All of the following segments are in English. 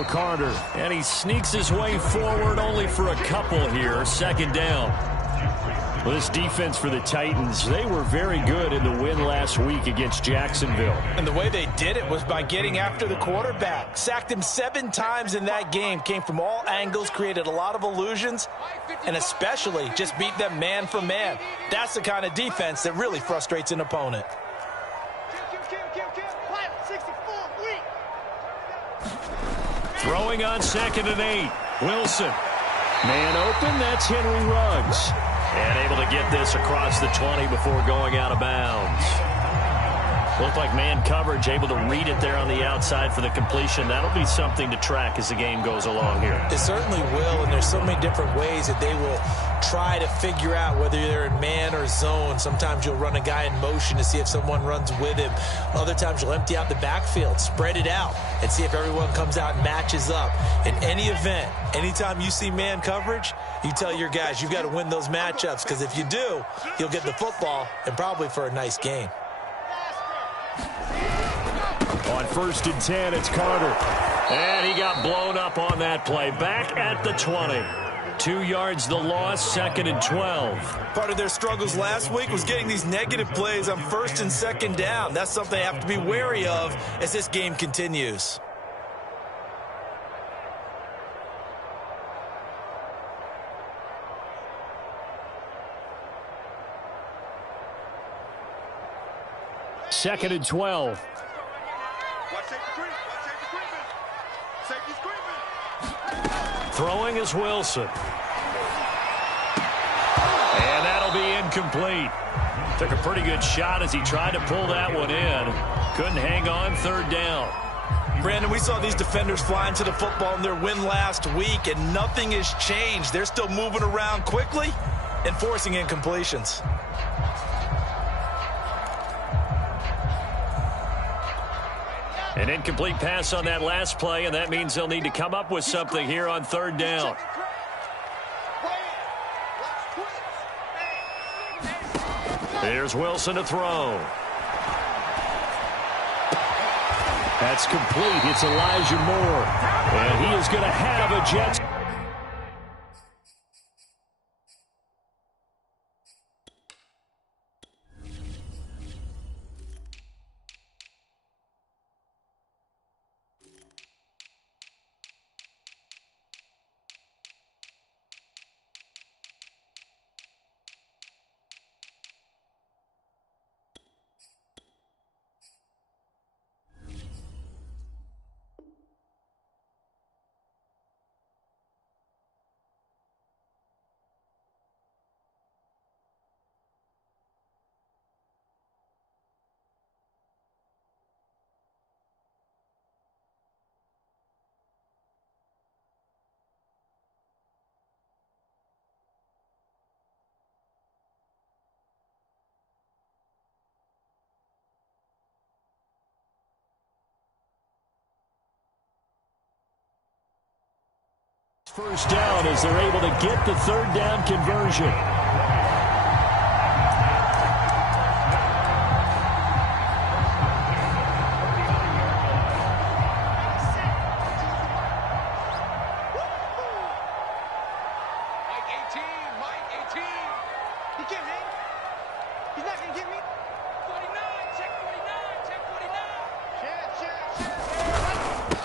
Carter, and he sneaks his way forward only for a couple here. Second down. Well, this defense for the Titans, they were very good in the win last week against Jacksonville. And the way they did it was by getting after the quarterback. Sacked him 7 times in that game. Came from all angles, created a lot of illusions, and especially just beat them man for man. That's the kind of defense that really frustrates an opponent. Throwing on 2nd and 8. Wilson. Man open, that's Henry Ruggs. And able to get this across the 20 before going out of bounds. Looked like man coverage, able to read it there on the outside for the completion. That'll be something to track as the game goes along here. It certainly will, and there's so many different ways that they will try to figure out whether they're in man or zone. Sometimes you'll run a guy in motion to see if someone runs with him. Other times you'll empty out the backfield, spread it out, and see if everyone comes out and matches up. In any event, anytime you see man coverage, you tell your guys you've got to win those matchups, because if you do, you'll get the football and probably for a nice game. On 1st and 10, it's Carter. And he got blown up on that play. Back at the 20. 2 yards the loss, 2nd and 12. Part of their struggles last week was getting these negative plays on 1st and 2nd down. That's something they have to be wary of as this game continues. Second and 12. Throwing is Wilson. And that'll be incomplete. Took a pretty good shot as he tried to pull that one in. Couldn't hang on, 3rd down. Brandon, we saw these defenders flying to the football in their win last week, and nothing has changed. They're still moving around quickly and forcing incompletions. An incomplete pass on that last play, and that means they'll need to come up with something here on 3rd down. Here's Wilson to throw. That's complete. It's Elijah Moore. And he is going to have a Jets. First down as they're able to get the 3rd down conversion.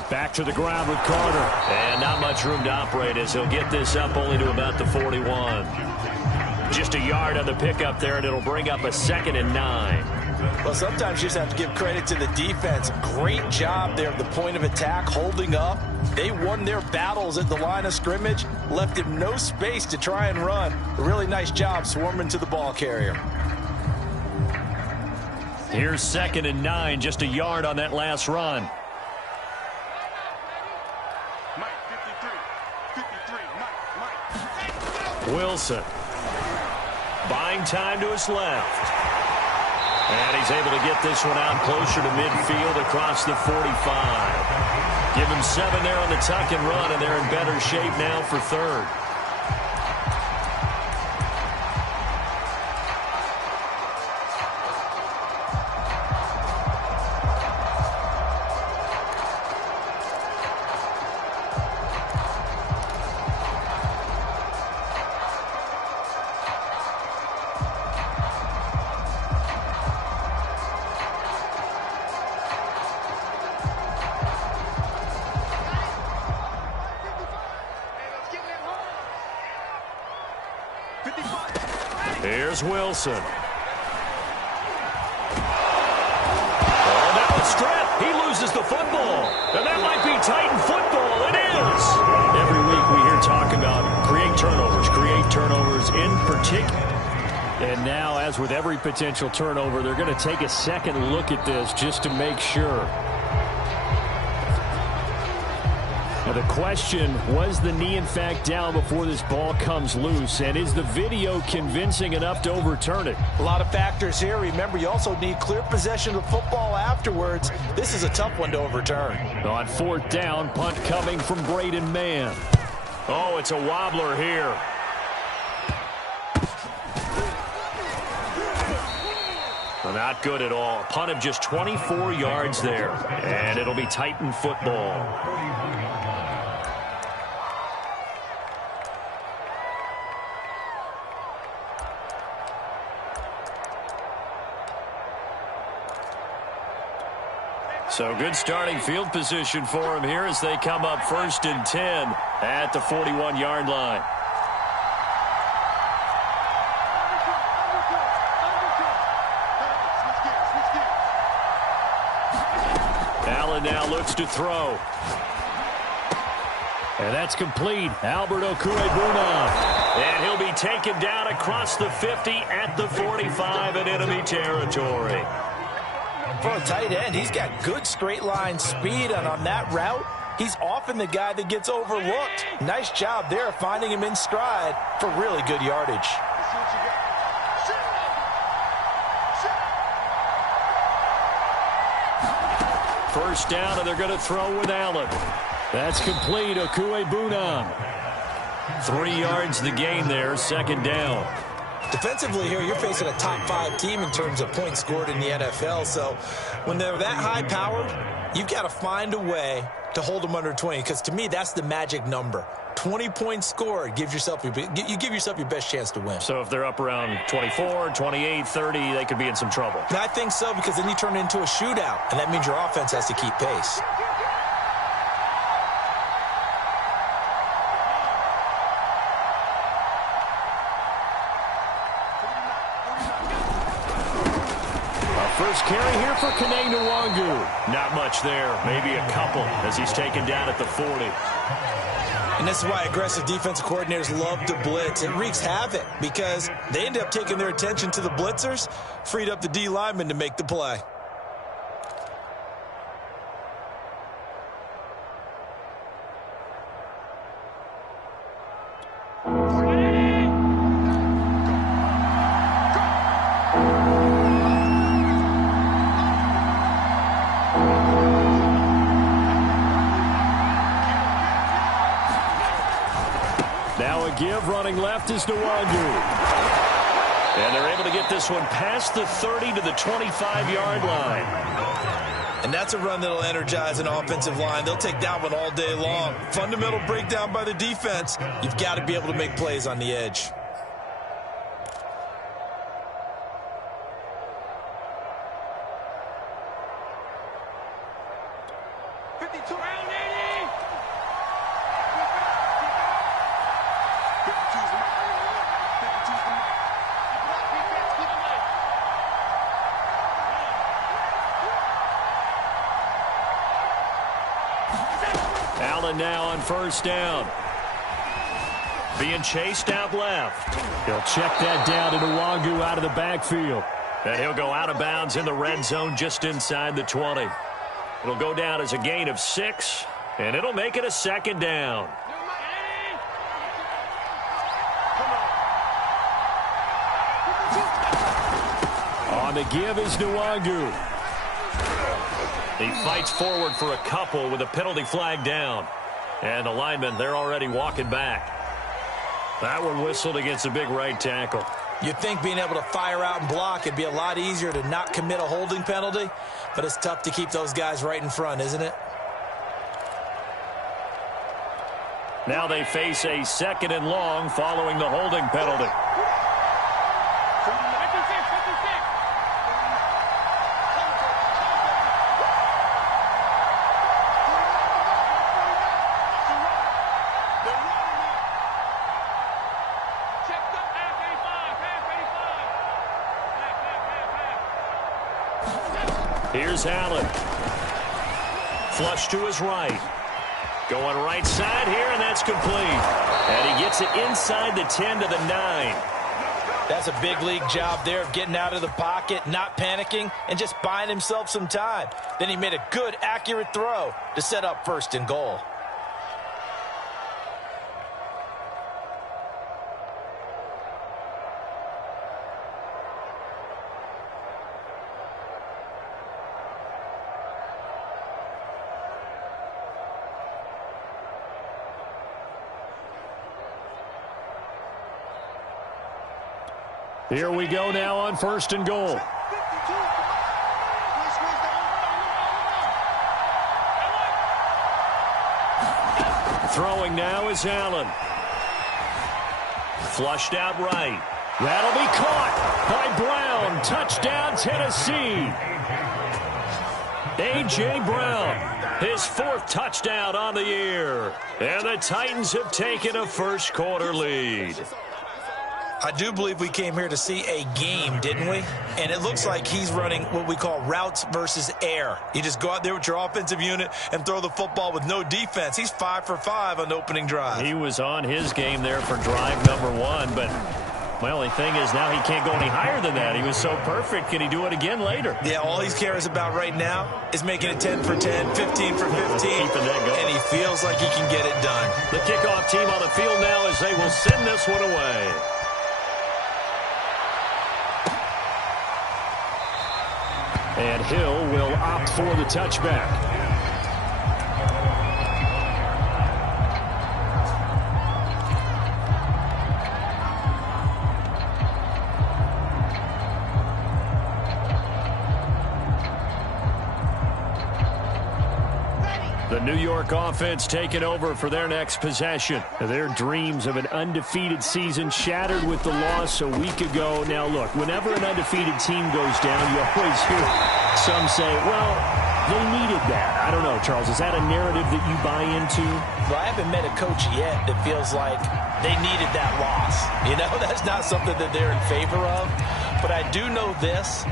Back to the ground with Carter. And not much room to operate as he'll get this up only to about the 41. Just a yard on the pickup there, and it'll bring up a 2nd and 9. Well, sometimes you just have to give credit to the defense. Great job there at the point of attack, holding up. They won their battles at the line of scrimmage, left him no space to try and run. A really nice job swarming to the ball carrier. Here's 2nd and 9, just a yard on that last run. Wilson buying time to his left. And he's able to get this one out closer to midfield across the 45. Give him 7 there on the tuck and run, and they're in better shape now for 3rd. Here's Wilson. Oh, now a strip. He loses the football. And that might be Titan football. It is. Every week we hear talk about create turnovers in particular. And now, as with every potential turnover, they're going to take a second look at this just to make sure. Now the question, was the knee in fact down before this ball comes loose? And is the video convincing enough to overturn it? A lot of factors here. Remember, you also need clear possession of the football afterwards. This is a tough one to overturn. On fourth down, punt coming from Braden Mann. Oh, it's a wobbler here. Well, not good at all. A punt of just 24 yards there. And it'll be Titan football. So good starting field position for him here as they come up 1st and 10 at the 41-yard line. Allen now looks to throw. And that's complete. Albert Okwuegbunam. And he'll be taken down across the 50 at the 45 in enemy territory. For a tight end, he's got good straight line speed, and on that route, he's often the guy that gets overlooked. Nice job there finding him in stride for really good yardage. First down, and they're going to throw with Allen. That's complete. Okwuegbunam. 3 yards the gain there, 2nd down. Defensively here, you're facing a top-5 team in terms of points scored in the NFL. So when they're that high-powered, you've got to find a way to hold them under 20. Because to me, that's the magic number. 20 points scored, you give yourself your best chance to win. So if they're up around 24, 28, 30, they could be in some trouble. And I think so, because then you turn it into a shootout, and that means your offense has to keep pace. First carry here for Kene Nwangu. Not much there. Maybe a couple as he's taken down at the 40. And this is why aggressive defensive coordinators love to blitz. It wreaks havoc because they end up taking their attention to the blitzers, freed up the D lineman to make the play. Give running left is Nwangu. And they're able to get this one past the 30 to the 25-yard line. And that's a run that'll energize an offensive line. They'll take that one all day long. Fundamental breakdown by the defense. You've got to be able to make plays on the edge. Allen now on first down. Being chased out left. He'll check that down to Nwangu out of the backfield. And he'll go out of bounds in the red zone just inside the 20. It'll go down as a gain of 6, and it'll make it a 2nd down. On the give is Nwangu. He fights forward for a couple with a penalty flag down. And the linemen, they're already walking back. That one whistled against a big right tackle. You'd think being able to fire out and block, it'd be a lot easier to not commit a holding penalty. But it's tough to keep those guys right in front, isn't it? Now they face a 2nd and long following the holding penalty. Here's Allen. Flush to his right. Going right side here, and that's complete. And he gets it inside the 10 to the 9. That's a big league job there of getting out of the pocket, not panicking, and just buying himself some time. Then he made a good, accurate throw to set up first and goal. Here we go now on first and goal. Throwing now is Allen. Flushed out right. That'll be caught by Brown. Touchdown, Tennessee. A.J. Brown, his 4th touchdown on the year. And the Titans have taken a first-quarter lead. I do believe we came here to see a game, didn't we? And it looks like he's running what we call routes versus air. You just go out there with your offensive unit and throw the football with no defense. He's 5 for 5 on the opening drive. He was on his game there for drive number 1, but my only thing is now he can't go any higher than that. He was so perfect. Can he do it again later? Yeah, all he cares about right now is making it 10 for 10, 15 for 15. Keeping that going. And he feels like he can get it done. The kickoff team on the field now as they will send this one away. And Hill will opt for the touchback. The New York offense taking over for their next possession. Their dreams of an undefeated season shattered with the loss a week ago. Now, look, whenever an undefeated team goes down, you always hear some say, well, they needed that. I don't know, Charles. Is that a narrative that you buy into? Well, I haven't met a coach yet that feels like they needed that loss. You know, that's not something that they're in favor of. But I do know this.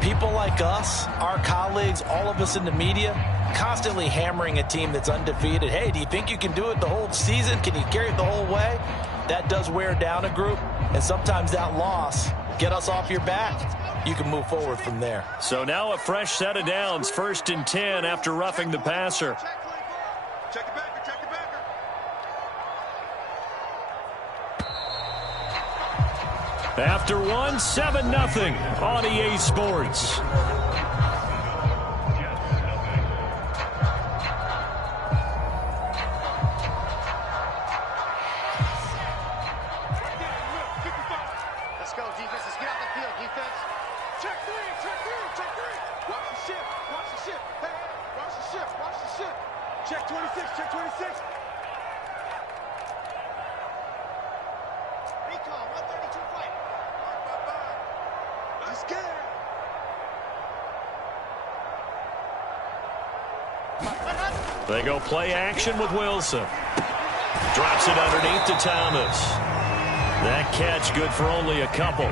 People like us, our colleagues, all of us in the media, constantly hammering a team that's undefeated. Hey, do you think you can do it the whole season? Can you carry it the whole way? That does wear down a group, and sometimes that loss, get us off your back. You can move forward from there. So now a fresh set of downs, 1st and 10 after roughing the passer. Check the backer, check the backer. After 7-0 on EA Sports. Let's go, defense. Let's get out the field, defense. Check three, check three, check three. Watch the ship, watch the ship. Hey, watch the ship, watch the ship. Check 26, check 26. Recon, 132 flight. Bye. I'm scared. They go play action with Wilson. Drops it underneath to Thomas. That catch good for only a couple.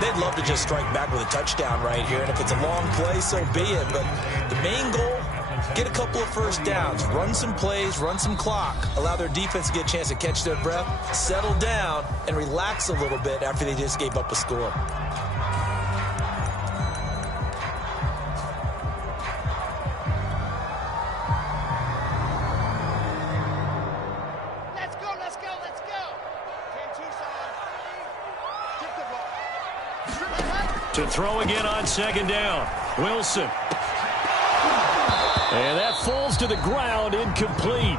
They'd love to just strike back with a touchdown right here, and if it's a long play, so be it. But the main goal, get a couple of first downs, run some plays, run some clock, allow their defense to get a chance to catch their breath, settle down, and relax a little bit after they just gave up a score. To throw again on 2nd down. Wilson. And that falls to the ground, incomplete.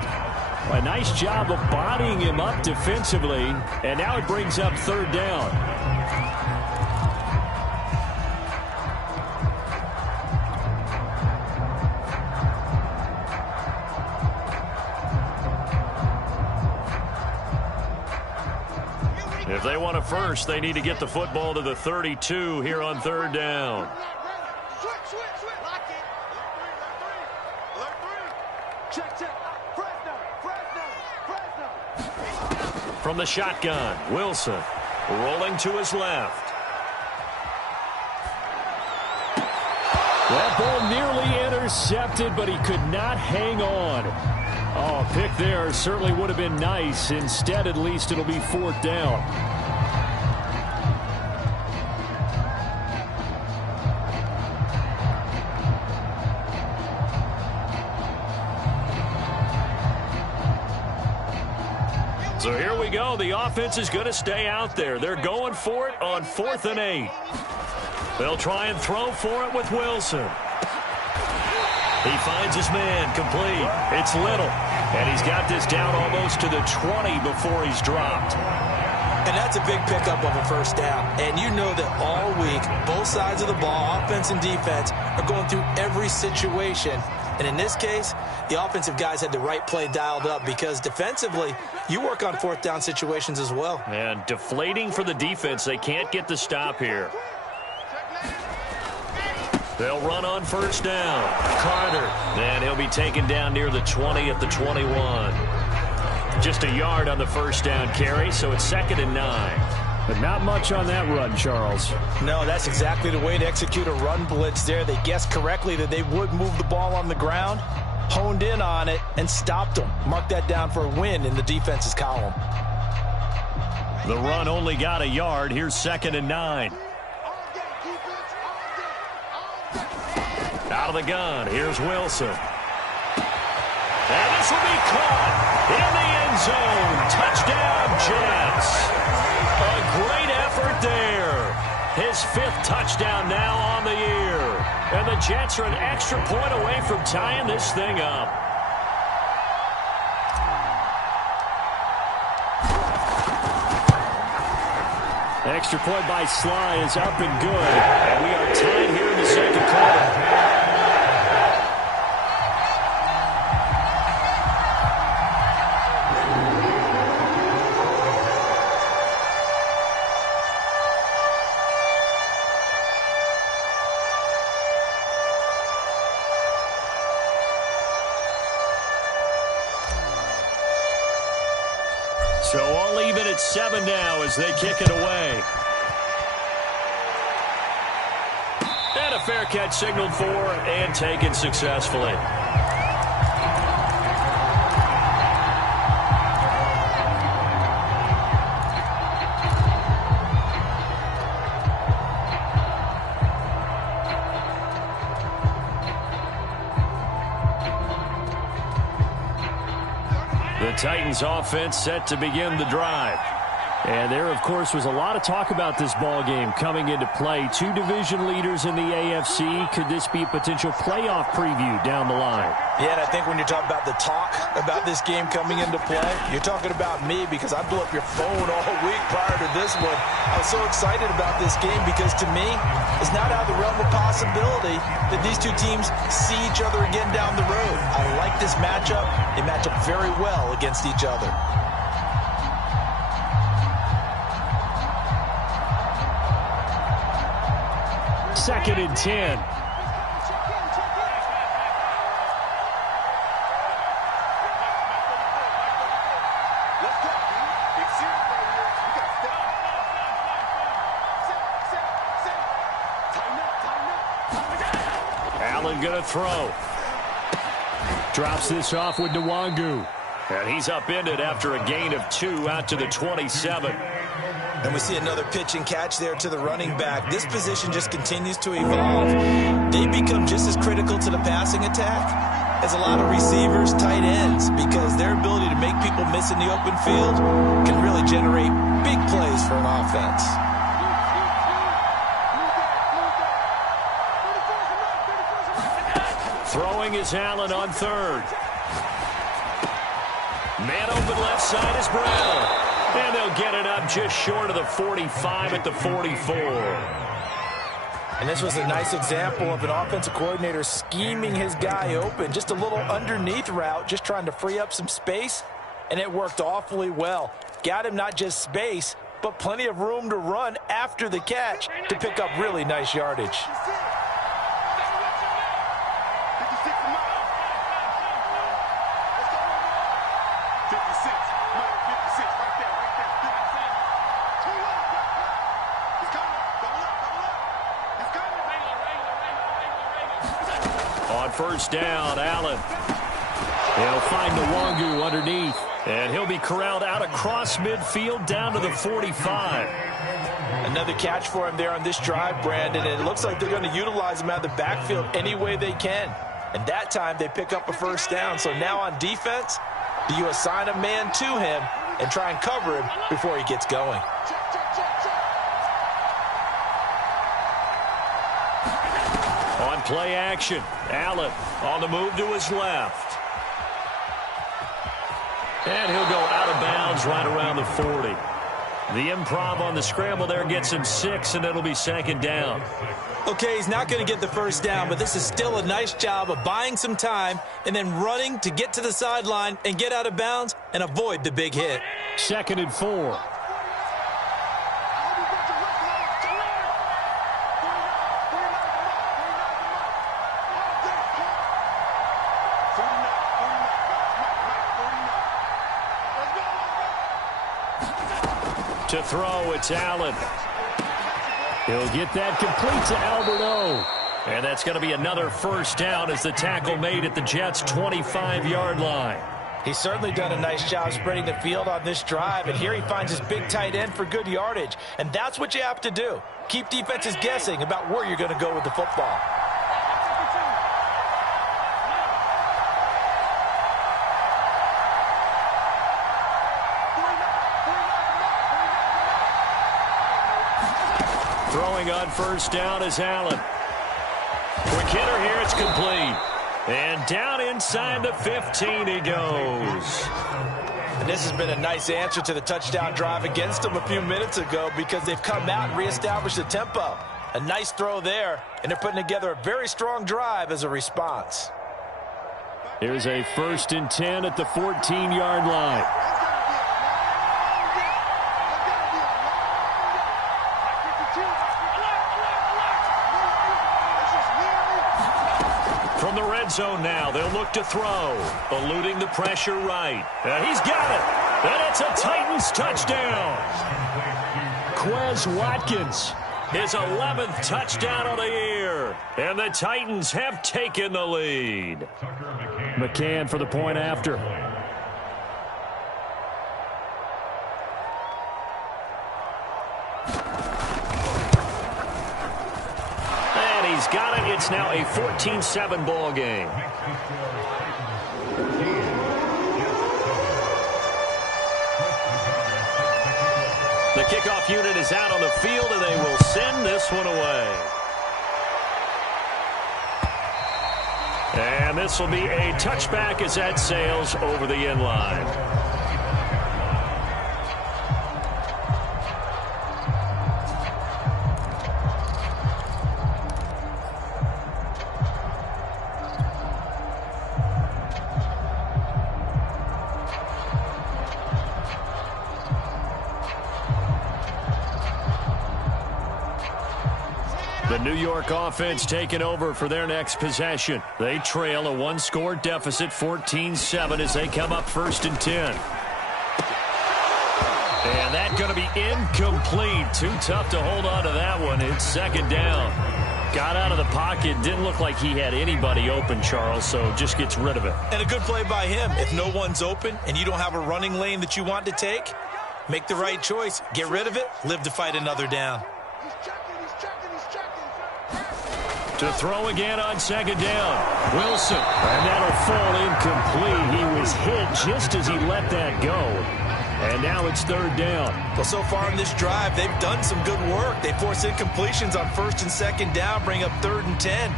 A nice job of bodying him up defensively. And now it brings up 3rd down. If they want a first, they need to get the football to the 32 here on 3rd down. From the shotgun, Wilson rolling to his left. That ball nearly intercepted, but he could not hang on. Oh, a pick there certainly would have been nice. Instead, at least, it'll be 4th down. So here we go. The offense is going to stay out there. They're going for it on 4th and 8. They'll try and throw for it with Wilson. He finds his man complete. It's Little. And he's got this down almost to the 20 before he's dropped. And that's a big pickup of a 1st down. And you know that all week, both sides of the ball, offense and defense, are going through every situation. And in this case, the offensive guys had the right play dialed up because defensively, you work on 4th down situations as well. And deflating for the defense. They can't get the stop here. They'll run on 1st down. Carter. And he'll be taken down near the 20 at the 21. Just a yard on the 1st down carry, so it's 2nd and 9. But not much on that run, Charles. No, that's exactly the way to execute a run blitz there. They guessed correctly that they would move the ball on the ground, honed in on it, and stopped them. Mark that down for a win in the defense's column. The run only got a yard. Here's 2nd and 9. Out of the gun, here's Wilson. And this will be caught in the end zone. Touchdown, Jets. A great effort there. His 5th touchdown now on the year. And the Jets are an extra point away from tying this thing up. Extra point by Sly is up and good. And we are tied here in the 2nd quarter. So all even at 7 now as they kick it away. And a fair catch signaled for and taken successfully. The Titans offense set to begin the drive. And there, of course, was a lot of talk about this ball game coming into play. 2 division leaders in the AFC. Could this be a potential playoff preview down the line? Yeah, and I think when you talk about the talk about this game coming into play, you're talking about me because I blew up your phone all week prior to this one. I was so excited about this game because to me, it's not out of the realm of possibility that these two teams see each other again down the road. I like this matchup. They match up very well against each other. Second and 10. Allen gonna throw. Drops this off with Nwangu. And he's upended after a gain of 2 out to the 27. And we see another pitch and catch there to the running back. This position just continues to evolve. They become just as critical to the passing attack as a lot of receivers, tight ends, because their ability to make people miss in the open field can really generate big plays for an offense. Throwing is Allen on 3rd. Man open left side is Brown. And they'll get it up just short of the 45 at the 44. And this was a nice example of an offensive coordinator scheming his guy open. Just a little underneath route, just trying to free up some space. And it worked awfully well. Got him not just space, but plenty of room to run after the catch to pick up really nice yardage. first down. Allen. He'll find Nwangu underneath. And he'll be corralled out across midfield down to the 45. Another catch for him there on this drive, Brandon. And it looks like they're going to utilize him out of the backfield any way they can. And that time they pick up a first down. So now on defense, do you assign a man to him and try and cover him before he gets going? On play action, Allen on the move to his left. And he'll go out of bounds right around the 40. The improv on the scramble there gets him 6, and it'll be second down. Okay, he's not going to get the first down, but this is still a nice job of buying some time and then running to get to the sideline and get out of bounds and avoid the big hit. 2nd and 4. To throw, it's Allen. He'll get that complete to Alberto. And that's going to be another first down as the tackle made at the Jets' 25-yard line. He's certainly done a nice job spreading the field on this drive, and here he finds his big tight end for good yardage. And that's what you have to do. Keep defenses guessing about where you're going to go with the football. Throwing on first down is Allen. Quick hitter here, it's complete. And down inside the 15 he goes. And this has been a nice answer to the touchdown drive against them a few minutes ago because they've come out and reestablished the tempo. A nice throw there, and they're putting together a very strong drive as a response. Here's a 1st and 10 at the 14-yard line. From the red zone now, they'll look to throw. Eluding the pressure right. And he's got it. And it's a Titans touchdown. Quez Watkins, his 11th touchdown of the year. And the Titans have taken the lead. McCann for the point after. He's got it. It's now a 14-7 ball game. The kickoff unit is out on the field, and they will send this one away. And this will be a touchback as that sails over the end line. The New York offense taking over for their next possession. They trail a one-score deficit, 14-7, as they come up 1st and 10. And that's going to be incomplete. Too tough to hold on to that one. It's 2nd down. Got out of the pocket. Didn't look like he had anybody open, Charles, so just gets rid of it. And a good play by him. If no one's open and you don't have a running lane that you want to take, make the right choice. Get rid of it. Live to fight another down. To throw again on 2nd down. Wilson. And that'll fall incomplete. He was hit just as he let that go. And now it's 3rd down. Well, so far in this drive, they've done some good work. They force incompletions on 1st and 2nd down, bring up 3rd and 10.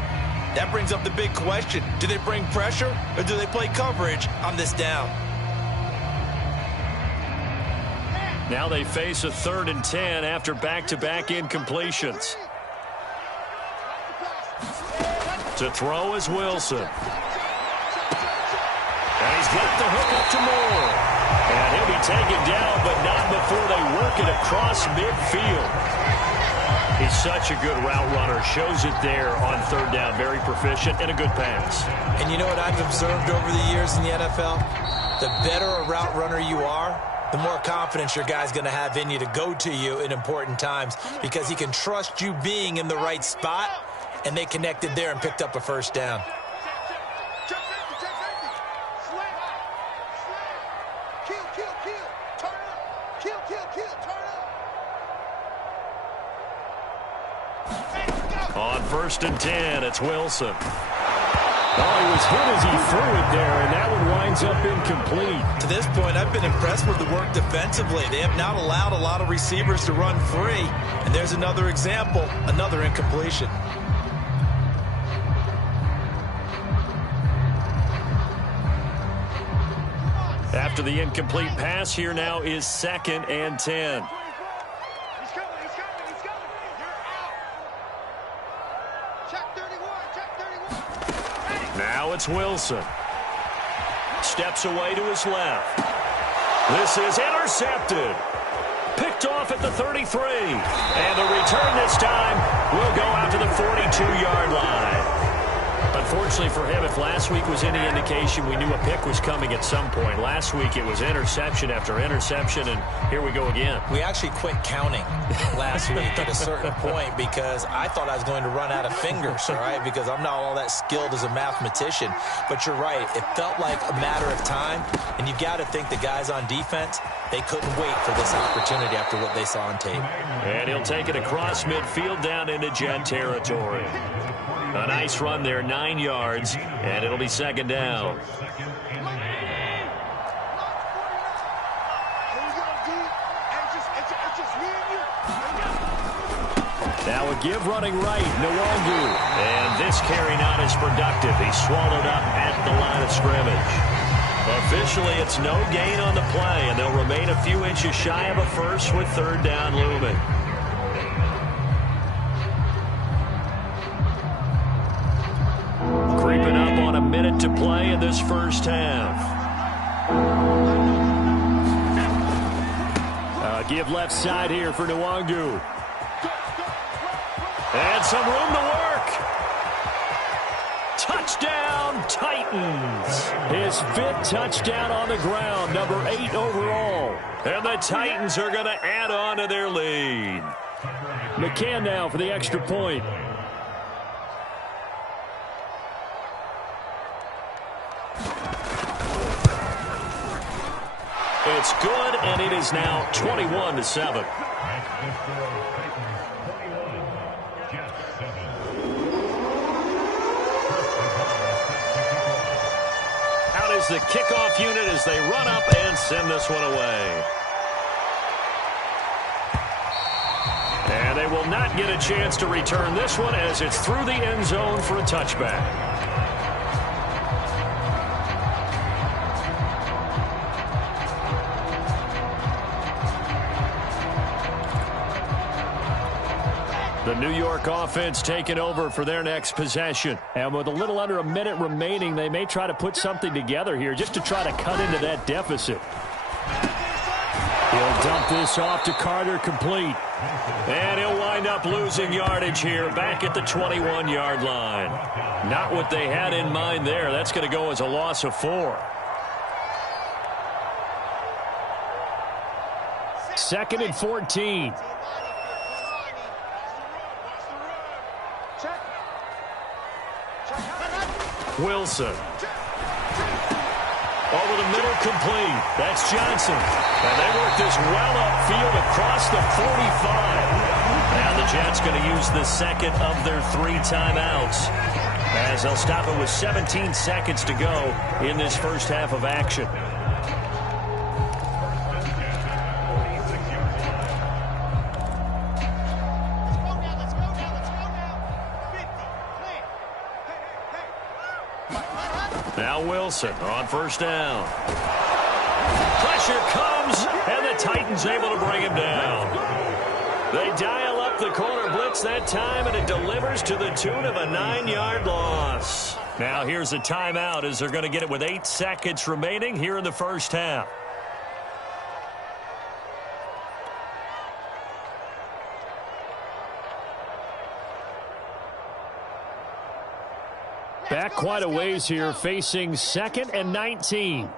That brings up the big question. Do they bring pressure or do they play coverage on this down? Now they face a 3rd and 10 after back-to-back incompletions. To throw is Wilson. And he's got the hook up to Moore. And he'll be taken down, but not before they work it across midfield. He's such a good route runner. Shows it there on 3rd down. Very proficient and a good pass. And you know what I've observed over the years in the NFL? The better a route runner you are, the more confidence your guy's going to have in you to go to you in important times because he can trust you being in the right spot. And they connected there and picked up a 1st down. Kill, kill, kill. Turn up. Kill, kill, kill. Turn up. On 1st and 10, it's Wilson. Oh, he was hit as he threw it there, and that one winds up incomplete. To this point, I've been impressed with the work defensively. They have not allowed a lot of receivers to run free. And there's another example, another incompletion. After the incomplete pass, here now is 2nd and 10. He's coming, he's coming, he's coming. You're out. Check 31, check 31. Now it's Wilson. Steps away to his left. This is intercepted. Picked off at the 33. And the return this time will go out to the 42-yard line. Unfortunately for him, if last week was any indication, we knew a pick was coming at some point. Last week it was interception after interception, and here we go again. We actually quit counting last week at a certain point because I thought I was going to run out of fingers, all right, because I'm not all that skilled as a mathematician. But you're right. It felt like a matter of time, and you've got to think the guys on defense, they couldn't wait for this opportunity after what they saw on tape. And he'll take it across midfield down into Jet territory. A nice run there, 9 yards, and it'll be 2nd down. Now a give running right, Nwangu. And this carry not as productive. He's swallowed up at the line of scrimmage. Officially, it's no gain on the play, and they'll remain a few inches shy of a first with 3rd down looming. Creeping up on a minute to play in this first half. Give left side here for Nwangu. And some room to work. Touchdown, Titans. His 5th touchdown on the ground, number 8 overall. And the Titans are going to add on to their lead. McCann now for the extra point. It's good, and it is now 21-7. Out is the kickoff unit as they run up and send this one away. And they will not get a chance to return this one as it's through the end zone for a touchback. The New York offense taking over for their next possession. And with a little under a minute remaining, they may try to put something together here just to try to cut into that deficit. He'll dump this off to Carter, complete. And he'll wind up losing yardage here back at the 21-yard line. Not what they had in mind there. That's going to go as a loss of 4. 2nd and 14. Wilson. Over the middle, complete. That's Johnson. And they work this well upfield across the 45. Now the Jets going to use the 2nd of their 3 timeouts, as they'll stop it with 17 seconds to go in this first half of action. Now Wilson on 1st down. Pressure comes, and the Titans able to bring him down. They dial up the corner blitz that time, and it delivers to the tune of a 9-yard loss. Now here's a timeout as they're going to get it with 8 seconds remaining here in the first half. Back quite a ways here, facing 2nd and 19.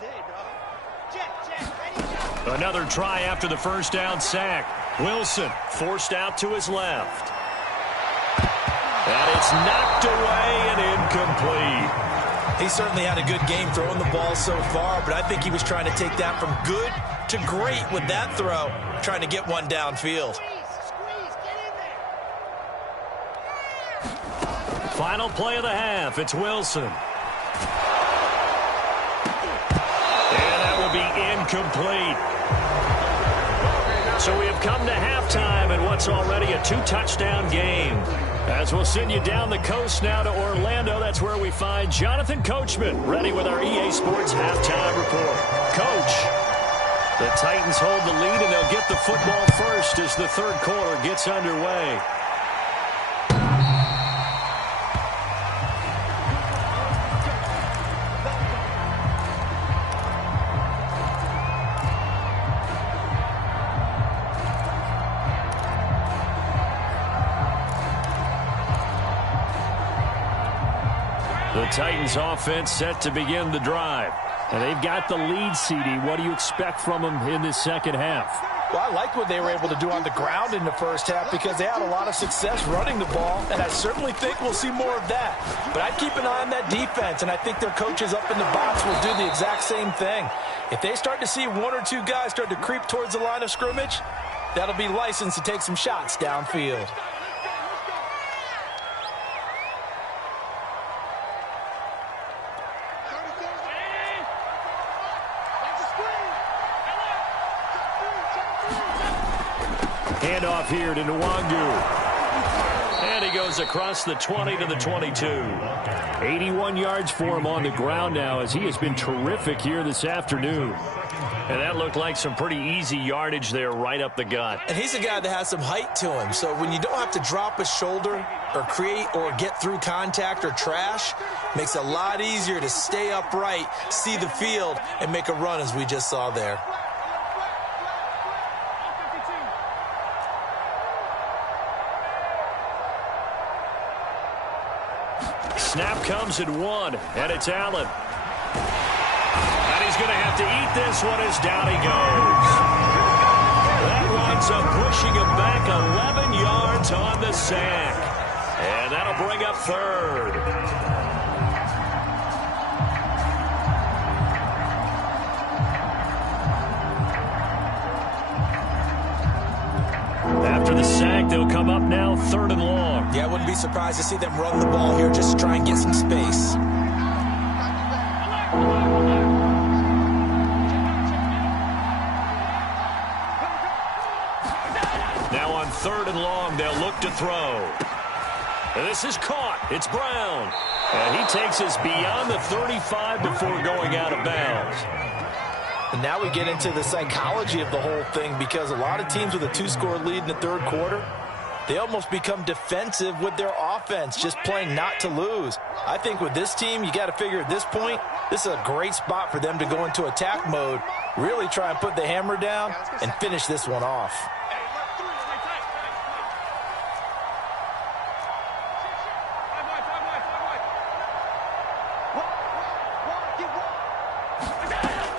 Another try after the first down sack. Wilson forced out to his left. And it's knocked away and incomplete. He certainly had a good game throwing the ball so far, but I think he was trying to take that from good to great with that throw, trying to get one downfield. Final play of the half. It's Wilson. And that will be incomplete. So we have come to halftime in what's already a 2-touchdown game. As we'll send you down the coast now to Orlando, that's where we find Jonathan Coachman ready with our EA Sports halftime report. Coach, the Titans hold the lead, and they'll get the football first as the third quarter gets underway. The Titans offense set to begin the drive. And they've got the lead, CD. What do you expect from them in this second half? Well, I like what they were able to do on the ground in the first half because they had a lot of success running the ball, and I certainly think we'll see more of that. But I'd keep an eye on that defense, and I think their coaches up in the box will do the exact same thing. If they start to see one or two guys start to creep towards the line of scrimmage, that'll be licensed to take some shots downfield. Handoff here to Nwangu. And he goes across the 20 to the 22. 81 yards for him on the ground now as he has been terrific here this afternoon. And that looked like some pretty easy yardage there right up the gut. And he's a guy that has some height to him. So when you don't have to drop a shoulder or create or get through contact or trash, makes it a lot easier to stay upright, see the field, and make a run as we just saw there. Snap comes at 1, and it's Allen. And he's going to have to eat this one as down he goes. That winds up pushing him back 11 yards on the sack. And that'll bring up third. After the sack, they'll come up now 3rd and long. Yeah, I wouldn't be surprised to see them run the ball here just to try and get some space. Now on 3rd and long, they'll look to throw. And this is caught. It's Brown. And he takes us beyond the 35 before going out of bounds. And now we get into the psychology of the whole thing because a lot of teams with a 2-score lead in the third quarter, they almost become defensive with their offense, just playing not to lose. I think with this team, you got to figure at this point, this is a great spot for them to go into attack mode, really try and put the hammer down and finish this one off.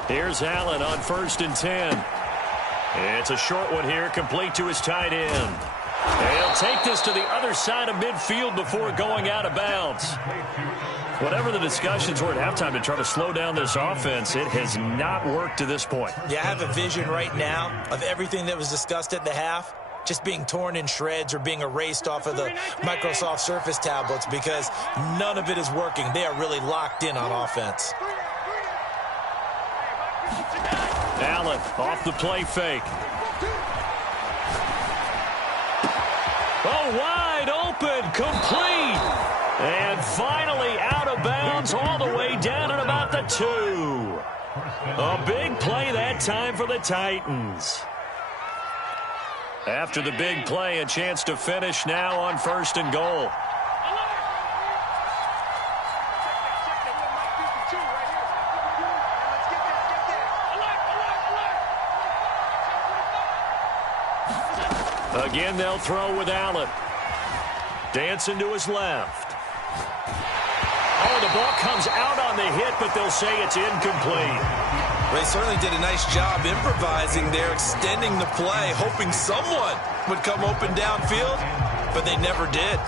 Here's Allen on 1st and 10. It's a short one here, complete to his tight end. And he'll take this to the other side of midfield before going out of bounds. Whatever the discussions were at halftime to try to slow down this offense, it has not worked to this point. Yeah, I have a vision right now of everything that was discussed at the half just being torn in shreds or being erased off of the Microsoft Surface tablets because none of it is working. They are really locked in on offense. Allen off the play fake. Oh, wide open, complete. And finally out of bounds all the way down at about the 2. A big play that time for the Titans. After the big play, a chance to finish now on 1st and goal. Again, they'll throw with Allen. Dancing to his left. Oh, the ball comes out on the hit, but they'll say it's incomplete. They certainly did a nice job improvising there, extending the play, hoping someone would come open downfield, but they never did.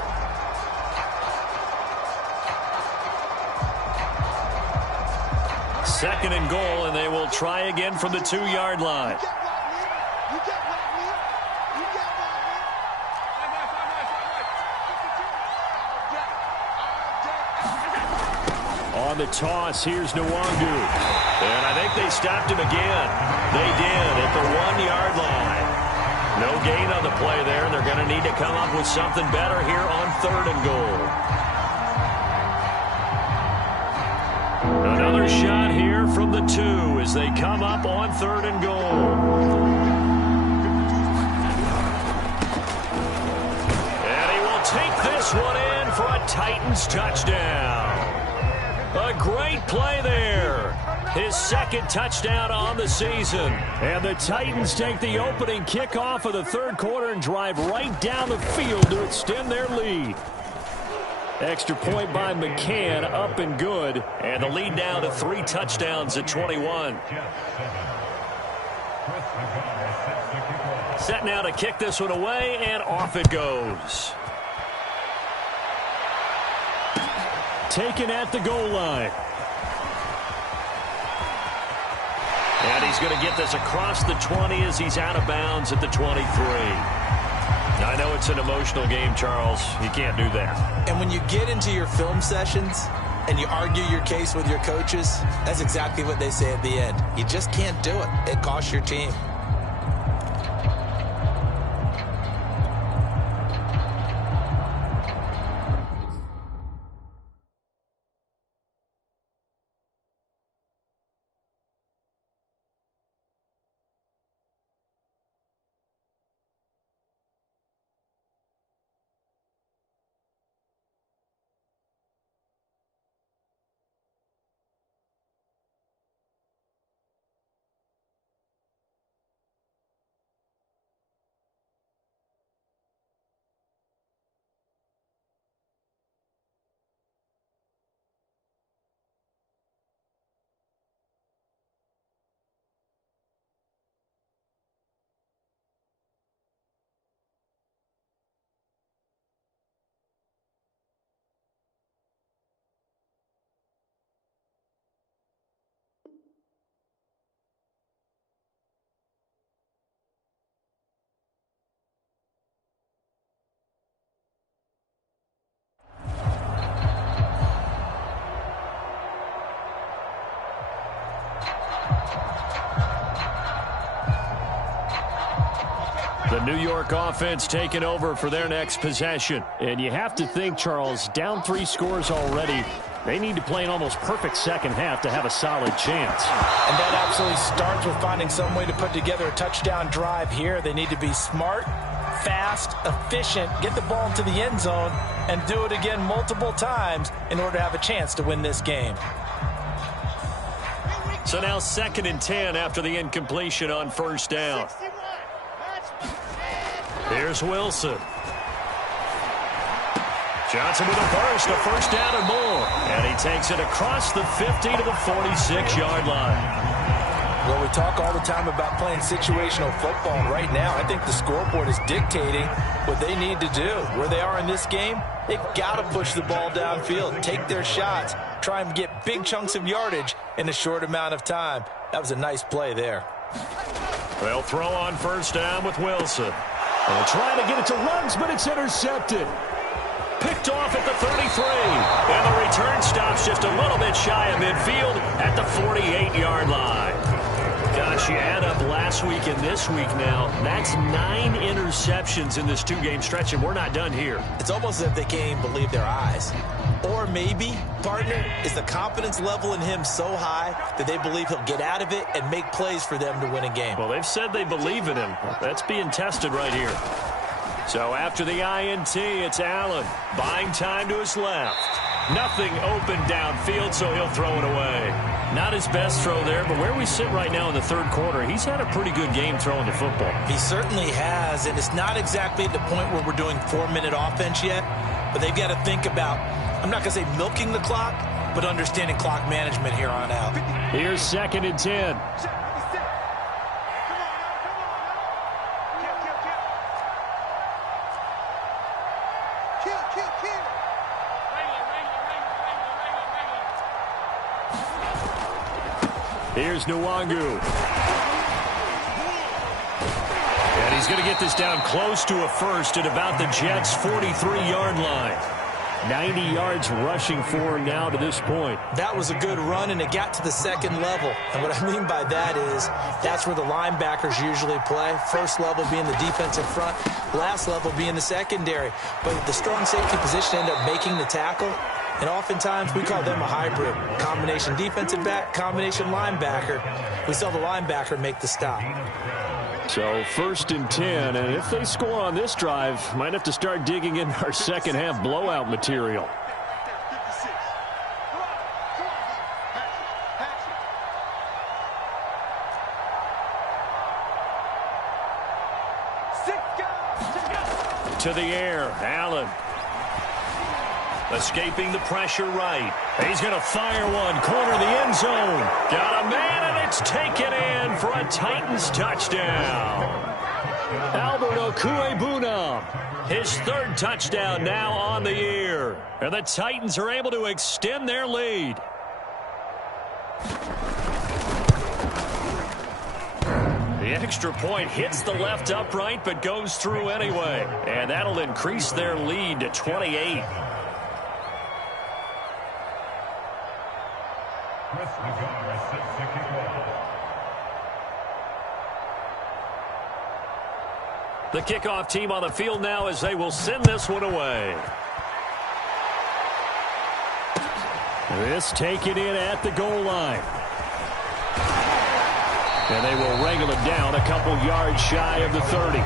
Second and goal, and they will try again from the 2-yard line. On the toss, here's Nwangu. And I think they stopped him again. They did at the 1-yard line. No gain on the play there. They're going to need to come up with something better here on 3rd and goal. Another shot here from the 2 as they come up on 3rd and goal. And he will take this one in for a Titans touchdown. A great play there. His second touchdown on the season. And the Titans take the opening kickoff of the 3rd quarter and drive right down the field to extend their lead. Extra point by McCann, up and good. And the lead down to 3 touchdowns at 21. Set now to kick this one away, and off it goes. Taken at the goal line. And he's going to get this across the 20 as he's out of bounds at the 23. I know it's an emotional game, Charles. You can't do that. And when you get into your film sessions and you argue your case with your coaches, that's exactly what they say at the end. You just can't do it. It costs your team. The New York offense taking over for their next possession. And you have to think, Charles, down 3 scores already. They need to play an almost perfect second half to have a solid chance. And that absolutely starts with finding some way to put together a touchdown drive here. They need to be smart, fast, efficient, get the ball into the end zone, and do it again multiple times in order to have a chance to win this game. So now 2nd and 10 after the incompletion on 1st down. Here's Wilson. Johnson with a burst, a 1st down and more. And he takes it across the 50 to the 46-yard line. Well, we talk all the time about playing situational football. And right now, I think the scoreboard is dictating what they need to do. Where they are in this game, they've got to push the ball downfield, take their shots, try and get big chunks of yardage in a short amount of time. That was a nice play there. They'll throw on 1st down with Wilson. They'll try to get it to Ruggs, but it's intercepted. Picked off at the 33. And the return stops just a little bit shy of midfield at the 48-yard line. Gosh, you add up last week and this week now. That's 9 interceptions in this 2-game stretch, and we're not done here. It's almost as if they can't even believe their eyes. Or maybe, partner, is the confidence level in him so high that they believe he'll get out of it and make plays for them to win a game. Well, they've said they believe in him. That's being tested right here. So after the INT, it's Allen. Buying time to his left. Nothing open downfield, so he'll throw it away. Not his best throw there, but where we sit right now in the 3rd quarter, he's had a pretty good game throwing the football. He certainly has, and it's not exactly at the point where we're doing 4-minute offense yet, but they've got to think about, I'm not going to say milking the clock, but understanding clock management here on out. Here's 2nd and 10. Here's Nwangu. And he's going to get this down close to a first at about the Jets' 43-yard line. 90 yards rushing for him now to this point. That was a good run, and it got to the second level. And what I mean by that is that's where the linebackers usually play. First level being the defensive front, last level being the secondary. But the strong safety position ended up making the tackle. And oftentimes we call them a hybrid. Combination defensive back, combination linebacker. We saw the linebacker make the stop. So 1st and 10, and if they score on this drive, might have to start digging in our second half blowout material. To the air, Allen. Escaping the pressure right. He's going to fire one, corner of the end zone. Got a man, and it's taken in for a Titans touchdown. Albert Okuebuna, his 3rd touchdown now on the year. And the Titans are able to extend their lead. The extra point hits the left upright, but goes through anyway. And that'll increase their lead to 28. The kickoff team on the field now as they will send this one away. This taken in at the goal line. And they will wrangle it down a couple yards shy of the 30.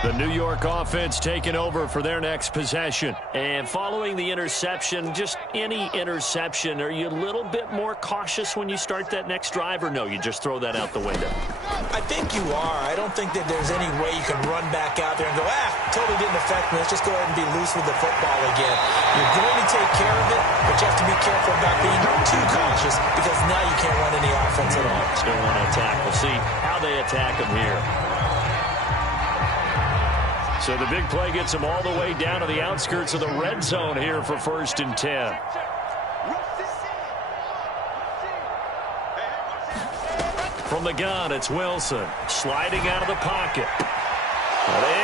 The New York offense taking over for their next possession. And following the interception, just any interception, are you a little bit more cautious when you start that next drive, or no, you just throw that out the window? I think you are. I don't think that there's any way you can run back out there and go, totally didn't affect me. Let's just go ahead and be loose with the football again. You're going to take care of it, but you have to be careful about being too cautious because now you can't run any offense at all. Still want to attack. We'll see how they attack them here. So the big play gets them all the way down to the outskirts of the red zone here for 1st and 10. From the gun, it's Wilson sliding out of the pocket.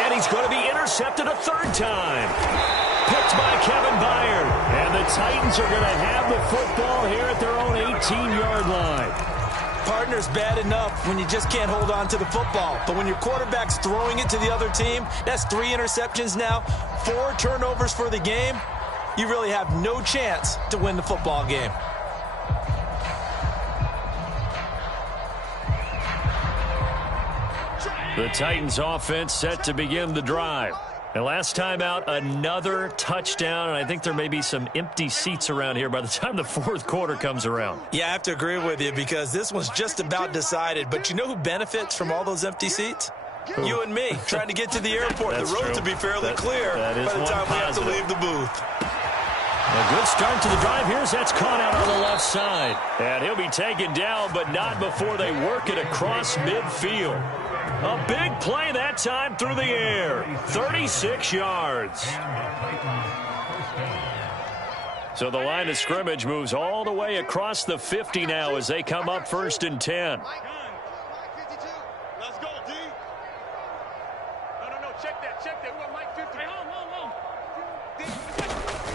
And he's going to be intercepted a 3rd time. Picked by Kevin Byard. And the Titans are going to have the football here at their own 18-yard line. Partner's bad enough when you just can't hold on to the football. But when your quarterback's throwing it to the other team, that's 3 interceptions now, 4 turnovers for the game. You really have no chance to win the football game. The Titans offense set to begin the drive. And last time out, another touchdown, and I think there may be some empty seats around here by the time the 4th quarter comes around. Yeah, I have to agree with you because this one's just about decided. But you know who benefits from all those empty seats? You and me, trying to get to the airport. That's the road true. to be fairly clear by the time we have to leave the booth. A good start to the drive. Here's that's caught out on the left side. And he'll be taken down, but not before they work it across midfield. A big play that time through the air. 36 yards. So the line of scrimmage moves all the way across the 50 now as they come up 1st and 10. Let's go, D. No, check that. We want Mike 50. Hey,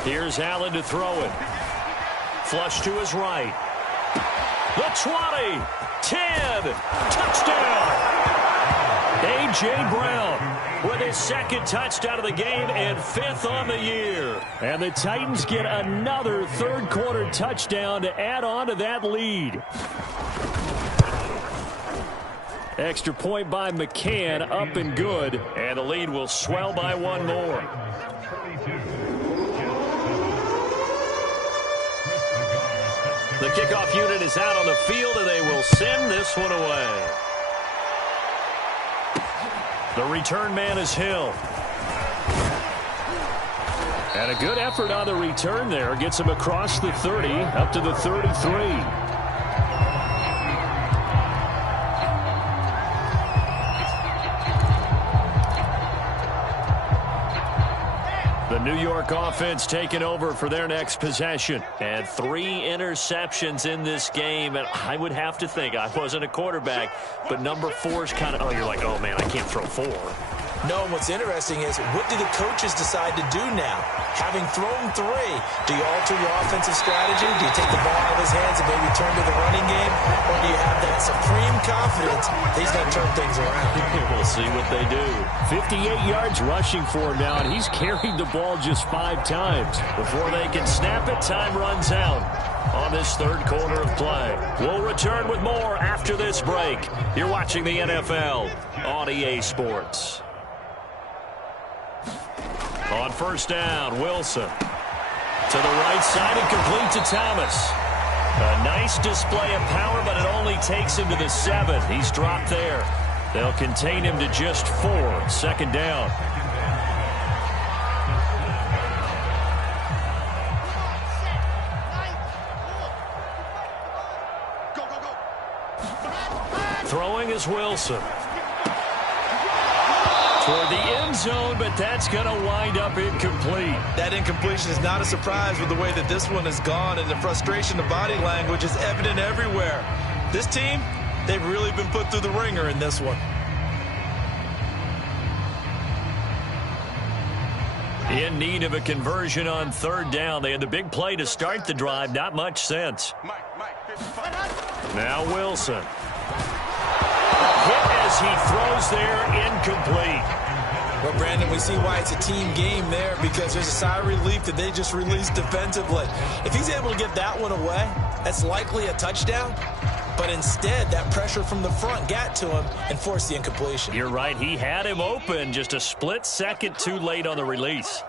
Here's Allen to throw it. Flush to his right. The 20. 10. Touchdown. A.J. Brown with his 2nd touchdown of the game and 5th on the year. And the Titans get another 3rd quarter touchdown to add on to that lead. Extra point by McCann, up and good. And the lead will swell by 1 more. The kickoff unit is out on the field, and they will send this one away. The return man is Hill. And a good effort on the return there. Gets him across the 30, up to the 33. New York offense taking over for their next possession. And 3 interceptions in this game. And I would have to think, I wasn't a quarterback, but number 4 is kind of, oh, you're like, oh, man, I can't throw 4. No, what's interesting is, what do the coaches decide to do now? Having thrown 3, do you alter your offensive strategy? Do you take the ball out of his hands and maybe turn to the running game? Or do you have that supreme confidence that he's going to turn things around? We'll see what they do. 58 yards rushing for him now, and he's carried the ball just 5 times. Before they can snap it, time runs out on this third quarter of play. We'll return with more after this break. You're watching the NFL on EA Sports. On first down, Wilson. To the right side and complete to Thomas. A nice display of power, but it only takes him to the 7. He's dropped there. They'll contain him to just 4. Second down. Throwing is Wilson. Toward the end zone, but that's going to wind up incomplete. That incompletion is not a surprise with the way that this one has gone, and the frustration of body language is evident everywhere. This team, they've really been put through the ringer in this one. In need of a conversion on third down. They had the big play to start the drive. Not much sense. Now Wilson. Hit as he throws there, incomplete. Well, Brandon, we see why it's a team game there, because there's a sigh of relief that they just released defensively. If he's able to get that one away, that's likely a touchdown. But instead, that pressure from the front got to him and forced the incompletion. You're right. He had him open, just a split second too late on the release.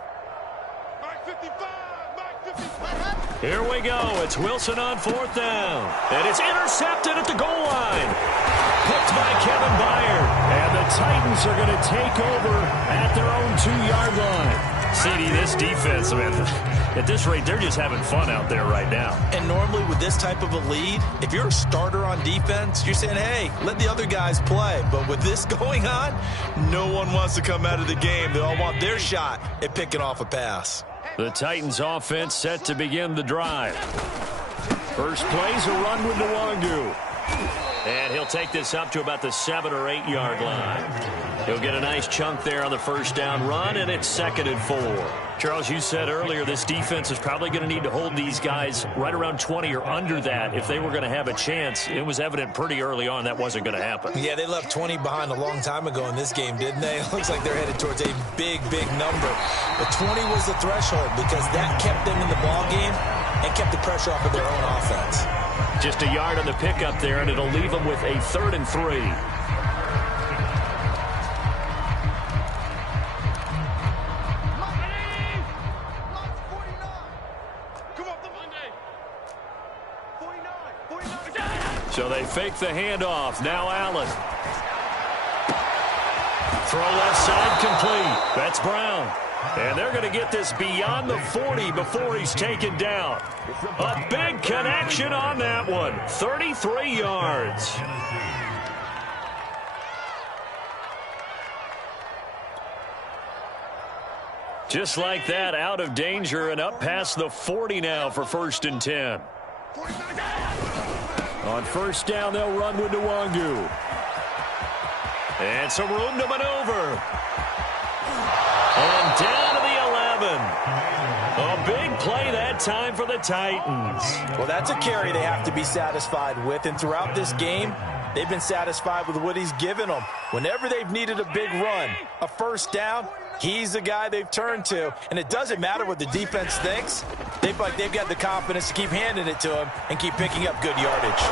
Here we go. It's Wilson on fourth down. And it's intercepted at the goal line. Picked by Kevin Byard. And the Titans are going to take over at their own 2-yard line. CD, this defense, man, at this rate, they're just having fun out there right now. And normally with this type of a lead, if you're a starter on defense, you're saying, hey, let the other guys play. But with this going on, no one wants to come out of the game. They all want their shot at picking off a pass. The Titans offense set to begin the drive. First play's a run with Nwangu. And he'll take this up to about the 7 or 8 yard line. He'll get a nice chunk there on the first down run, and it's 2nd and 4. Charles, you said earlier this defense is probably going to need to hold these guys right around 20 or under that if they were going to have a chance. It was evident pretty early on that wasn't going to happen. Yeah, they left 20 behind a long time ago in this game, didn't they? It looks like they're headed towards a big, big number. But 20 was the threshold because that kept them in the ball game and kept the pressure off of their own offense. Just a yard on the pickup there, and it'll leave them with a 3rd and 3. So they fake the handoff. Now Allen. Throw left side complete. That's Brown. And they're going to get this beyond the 40 before he's taken down. A big connection on that one. 33 yards. Just like that, out of danger and up past the 40 now for 1st and 10. On first down, they'll run with Nwangu. And some room to maneuver. And down to the 11. A big play that time for the Titans. Well, that's a carry they have to be satisfied with. And throughout this game, they've been satisfied with what he's given them. Whenever they've needed a big run, a first down, he's the guy they've turned to. And it doesn't matter what the defense thinks. They've got the confidence to keep handing it to him and keep picking up good yardage.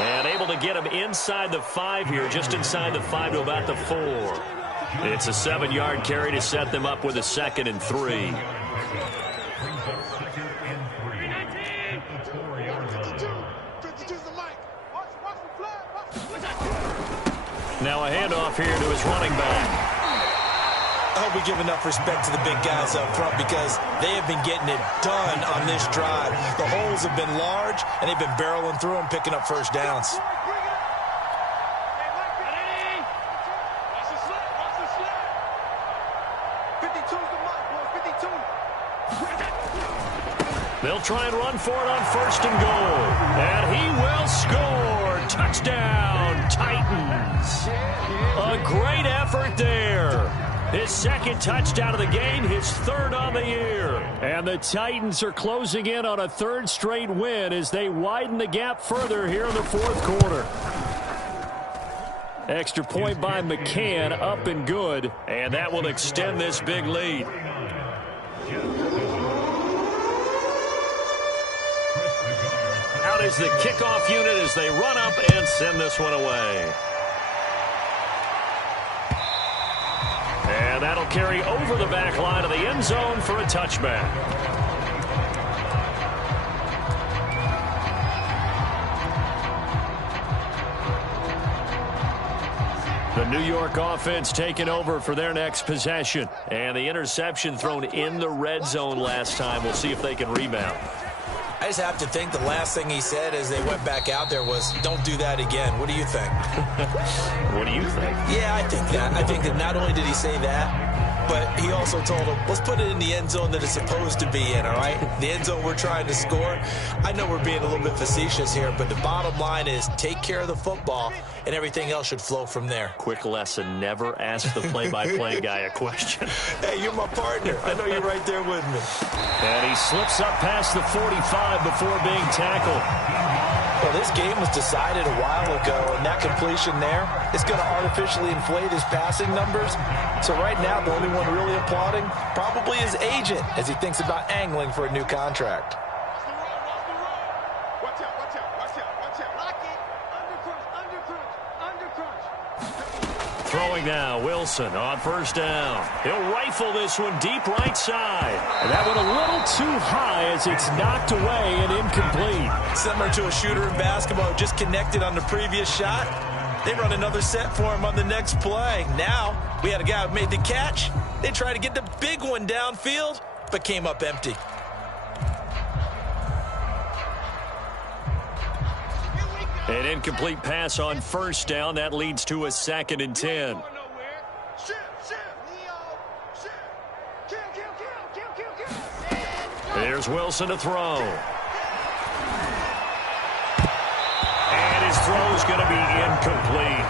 And able to get him inside the 5 here, just inside the 5 to about the 4. It's a 7-yard carry to set them up with a 2nd and 3. Now a handoff here to his running back. I hope we give enough respect to the big guys up front because they have been getting it done on this drive. The holes have been large, and they've been barreling through them, picking up first downs. They'll try and run for it on 1st and goal. And he will score. Touchdown, Titans. A great effort there. His 2nd touchdown of the game, his 3rd on the year. And the Titans are closing in on a 3rd straight win as they widen the gap further here in the 4th quarter. Extra point by McCann, up and good. And that will extend this big lead. Out is the kickoff unit as they run up and send this one away. And that'll carry over the back line of the end zone for a touchback. The New York offense taking over for their next possession. And the interception thrown in the red zone last time. We'll see if they can rebound. I just have to think the last thing he said as they went back out there was, don't do that again. What do you think? What do you think? Yeah, I think that. I think that not only did he say that, but he also told him, let's put it in the end zone that it's supposed to be in, all right? The end zone we're trying to score. I know we're being a little bit facetious here, but the bottom line is take care of the football, and everything else should flow from there. Quick lesson, never ask the play-by-play guy a question. Hey, you're my partner. I know you're right there with me. And he slips up past the 45 before being tackled. Well, this game was decided a while ago, and that completion there is going to artificially inflate his passing numbers. So right now, the only one really applauding probably his agent as he thinks about angling for a new contract. Watch out, watch out, watch out, watch out. Lock it. Under crunch. Throwing now, Wilson on 1st down. He'll rifle this one deep right side. And that one a little too high as it's knocked away and incomplete. Similar to a shooter in basketball, just connected on the previous shot. They run another set for him on the next play. Now, we had a guy who made the catch. They tried to get the big one downfield, but came up empty. An incomplete pass on 1st down. That leads to a 2nd and 10. There's Wilson to throw. And his throw's going to be incomplete.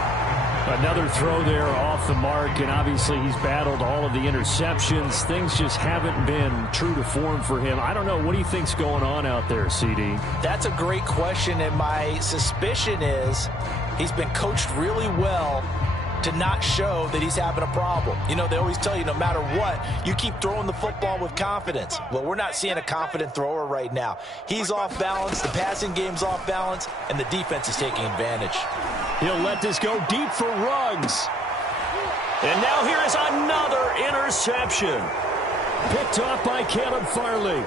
Another throw there off the mark, and obviously he's battled all of the interceptions. Things just haven't been true to form for him. I don't know. What do you think's going on out there, CD? That's a great question, and my suspicion is he's been coached really well to not show that he's having a problem. You know, they always tell you no matter what, you keep throwing the football with confidence. Well, we're not seeing a confident thrower right now. He's off balance, the passing game's off balance, and the defense is taking advantage. He'll let this go deep for Ruggs. And now here is another interception. Picked off by Caleb Farley.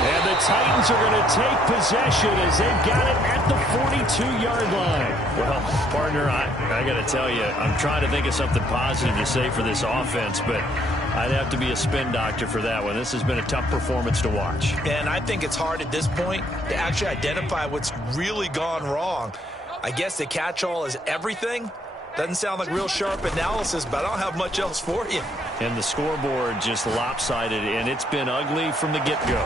And the Titans are going to take possession as they've got it at the 42-yard line. Well, partner, I got to tell you, I'm trying to think of something positive to say for this offense, but I'd have to be a spin doctor for that one. This has been a tough performance to watch. And I think it's hard at this point to actually identify what's really gone wrong. I guess the catch-all is everything. Doesn't sound like real sharp analysis, but I don't have much else for you. And the scoreboard just lopsided, and it's been ugly from the get-go.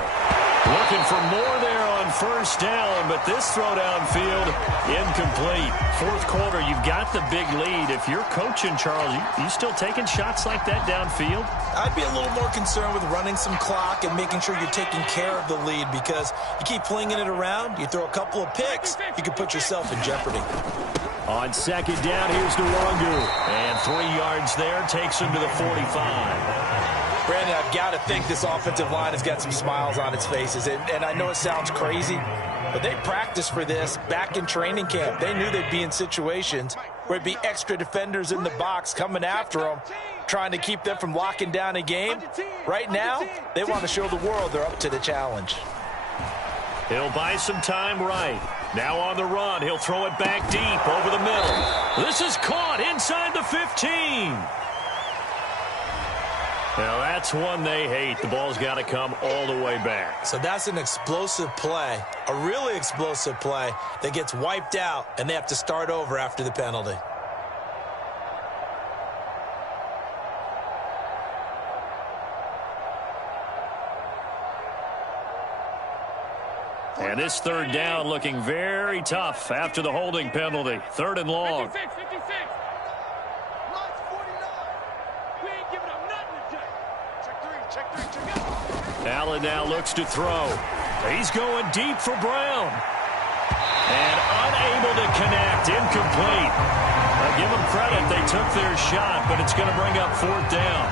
Looking for more there on 1st down, but this throw downfield, incomplete. 4th quarter, you've got the big lead. If you're coaching, Charles, you still taking shots like that downfield? I'd be a little more concerned with running some clock and making sure you're taking care of the lead, because you keep flinging it around, you throw a couple of picks, you can put yourself in jeopardy. On 2nd down, here's Nwangu. And 3 yards there, takes him to the 45. Brandon, I've got to think this offensive line has got some smiles on its faces. And I know it sounds crazy, but they practiced for this back in training camp. They knew they'd be in situations where it'd be extra defenders in the box coming after them, trying to keep them from locking down a game. Right now, they want to show the world they're up to the challenge. He'll buy some time right. Now on the run, he'll throw it back deep over the middle. This is caught inside the 15. Now that's one they hate. The ball's got to come all the way back. So that's an explosive play, a really explosive play that gets wiped out, and they have to start over after the penalty. And this third down looking very tough after the holding penalty. 3rd and long. 56, 56. Line's 49. We ain't giving up nothing today. Check three. Allen now looks to throw. He's going deep for Brown. And unable to connect. Incomplete. Give them credit. They took their shot, but it's going to bring up 4th down.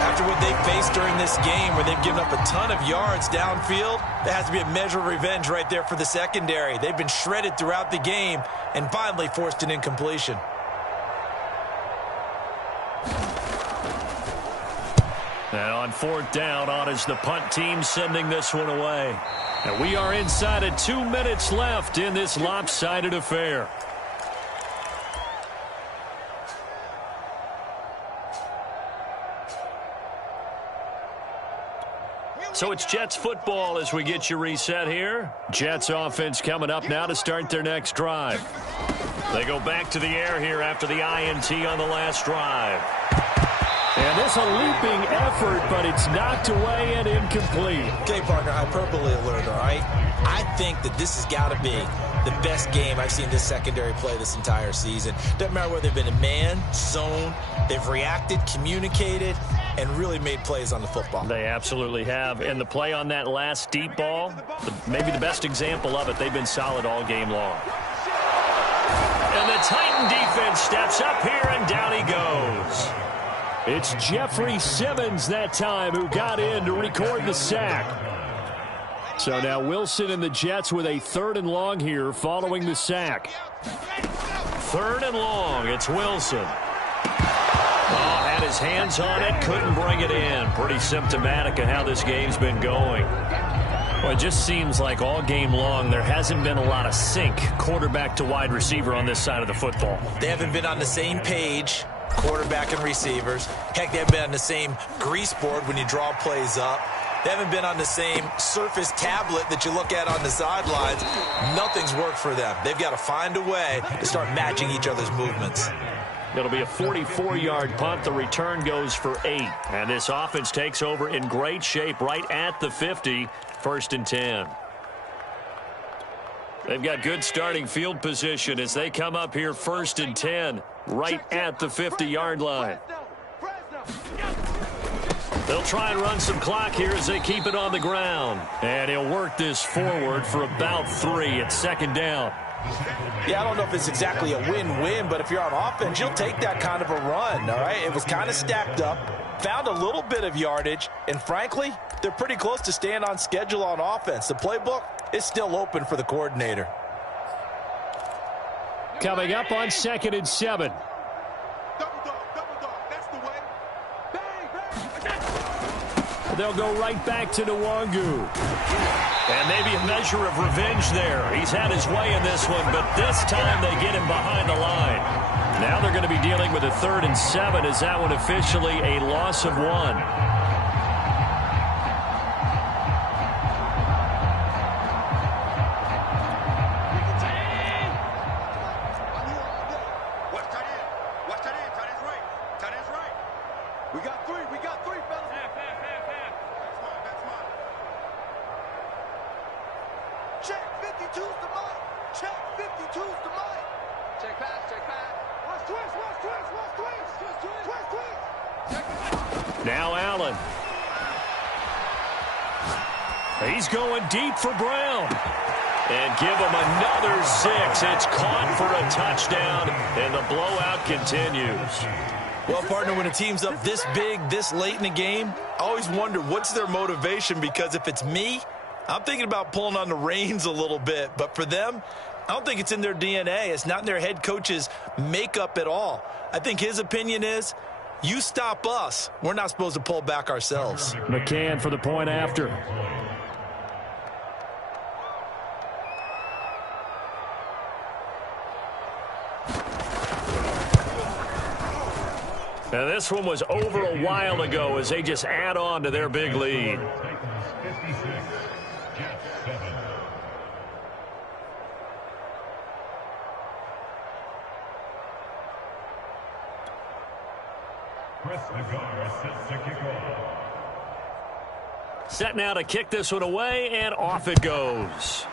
After what they faced during this game where they've given up a ton of yards downfield, there has to be a measure of revenge right there for the secondary. They've been shredded throughout the game and finally forced an incompletion. And on 4th down, on is the punt team sending this one away. And we are inside of 2 minutes left in this lopsided affair. So it's Jets football as we get you reset here. Jets offense coming up now to start their next drive. They go back to the air here after the INT on the last drive. And this a leaping effort, but it's knocked away and incomplete. Okay, partner, hyperbole alert, all right? I think that this has got to be the best game I've seen this secondary play this entire season. Doesn't matter whether they've been in man, zone, they've reacted, communicated, and really made plays on the football. They absolutely have. And the play on that last deep ball, maybe the best example of it, they've been solid all game long. And the Titan defense steps up here, and down he goes. It's Jeffrey Simmons that time who got in to record the sack. So now Wilson and the Jets with a 3rd and long here following the sack. 3rd and long. It's Wilson. Oh, had his hands on it, couldn't bring it in. Pretty symptomatic of how this game's been going. Well, it just seems like all game long there hasn't been a lot of sync quarterback to wide receiver on this side of the football. They haven't been on the same page, quarterback and receivers. Heck, they haven't been on the same grease board when you draw plays up. They haven't been on the same Surface tablet that you look at on the sidelines. Nothing's worked for them. They've got to find a way to start matching each other's movements. It'll be a 44-yard punt. The return goes for 8. And this offense takes over in great shape right at the 50, 1st and 10. They've got good starting field position as they come up here 1st and 10, right at the 50-yard line. They'll try and run some clock here as they keep it on the ground. And he'll work this forward for about 3 at 2nd down. Yeah, I don't know if it's exactly a win-win, but if you're on offense, you'll take that kind of a run, all right? It was kind of stacked up, found a little bit of yardage, and frankly, they're pretty close to staying on schedule on offense. The playbook is still open for the coordinator. Coming up on 2nd and 7. Double dog, that's the way. Bang. They'll go right back to Nwangu. And maybe a measure of revenge there. He's had his way in this one, but this time they get him behind the line. Now they're going to be dealing with a 3rd and 7. Is that one officially a loss of 1? Now Allen. He's going deep for Brown. And give him another 6. It's caught for a touchdown, and the blowout continues. Well, partner, when a team's up this big, this late in the game, I always wonder what's their motivation, because if it's me, I'm thinking about pulling on the reins a little bit. But for them, I don't think it's in their DNA. It's not in their head coach's makeup at all. I think his opinion is, you stop us, we're not supposed to pull back ourselves. McCann for the point after. Now this one was over a while ago as they just add on to their big lead. Set now to kick this one away, and off it goes.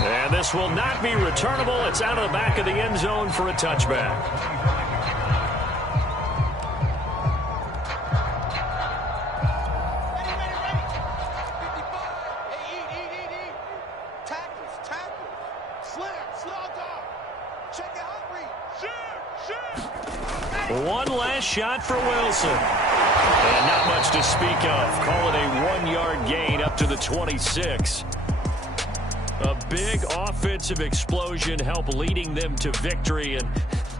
And this will not be returnable. It's out of the back of the end zone for a touchback. One last shot for Wilson. And not much to speak of. Call it a 1-yard gain up to the 26. A big offensive explosion helped leading them to victory. And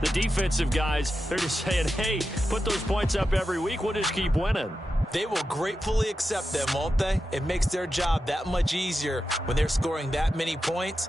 the defensive guys, they're just saying, hey, put those points up every week. We'll just keep winning. They will gratefully accept them, won't they? It makes their job that much easier when they're scoring that many points.